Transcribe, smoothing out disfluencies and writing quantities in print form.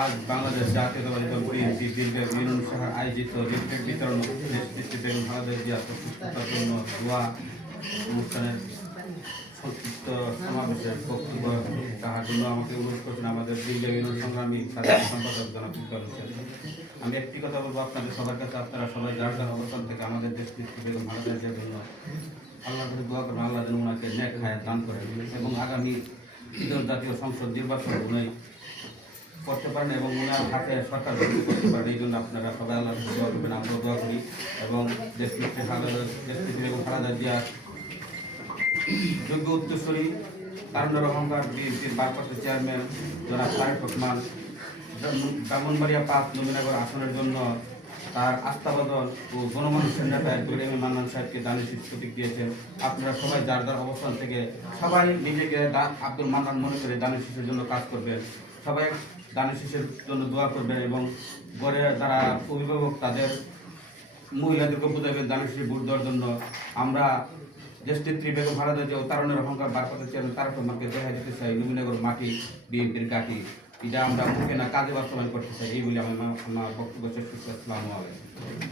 আজ বাংলাদেশ জাতীয়তাবাদী দল বিএনপি দীর্ঘ ইউনিয়ন শাখার আয়োজিত রিফ্লেক্ট বিতরণ দেশটিতে বেগম খালেদা জিয়া প্রতিষ্ঠার জন্য দোয়া অনুষ্ঠানের সংক্ষিপ্ত সমাবেশের বক্তব্য তাহার জন্য আমাকে অনুরোধ করছেন আমাদের দীর্ঘ ইউনিয়ন সংগ্রামী সাধারণ সম্পাদক জনাব ইকবাল হোসেন। আমি একটি কথা বলবো আপনাদের সবার কাছে, আপনারা সবাই যার যার অবস্থান থেকে আমাদের দেশটি বেগম খালেদা জিয়ার জন্য আল্লাহ কাছে দোয়া করবেন, আল্লাহ যেন ওনাকে নেক হায়াত দান করেন এবং আগামী জাতীয় সংসদ নির্বাচন উনি করতে পারেন এবং ওনার হাতে সরকার করতে পারেন। এই জন্য আপনারা সবাই আল্লাহ দোয়া করবেন, আমরাও দোয়া করি এবং দেশটি বেগম খালেদা জিয়ার যোগ্য উত্তরসূরি তারুণ্যের অহংকার বিএনপির ভারপ্রাপ্ত চেয়ারম্যান জনাব তারেক রহমান ব্রাহ্মণবাড়িয়া 5 নবীনগর আসনের জন্য তার আস্থাবাদন ও গণমানুষের নেতা এম মান্নান সাহেবকে দানের শীষ প্রতীক দিয়েছেন। আপনারা সবাই যার যার অবস্থান থেকে সবাই নিজেকে আব্দুল মান্নান মনে করে দানের শীষের জন্য কাজ করবেন, সবাই দানের শীষের জন্য দোয়া করবেন এবং ঘরে যারা অভিভাবক তাদের মহিলাদেরকে বোঝাবেন দানের শীষে ভোট দেওয়ার জন্য। আমরা দেশনেত্রী বেগম খালেদা জিয়া ও তারুণ্যের অহংকার ভারপ্রাপ্ত চেয়ারম্যান তারেক রহমানকে দেখা যেতে চাই নবীনগর মাটি বিএনপির কাঠি, এটা আমরা মুখে না কাজে বাস্তবায়ন করতে চাই। এই বলে আমার বক্তব্য শেষ করছি। আসসালামু আলাইকুম।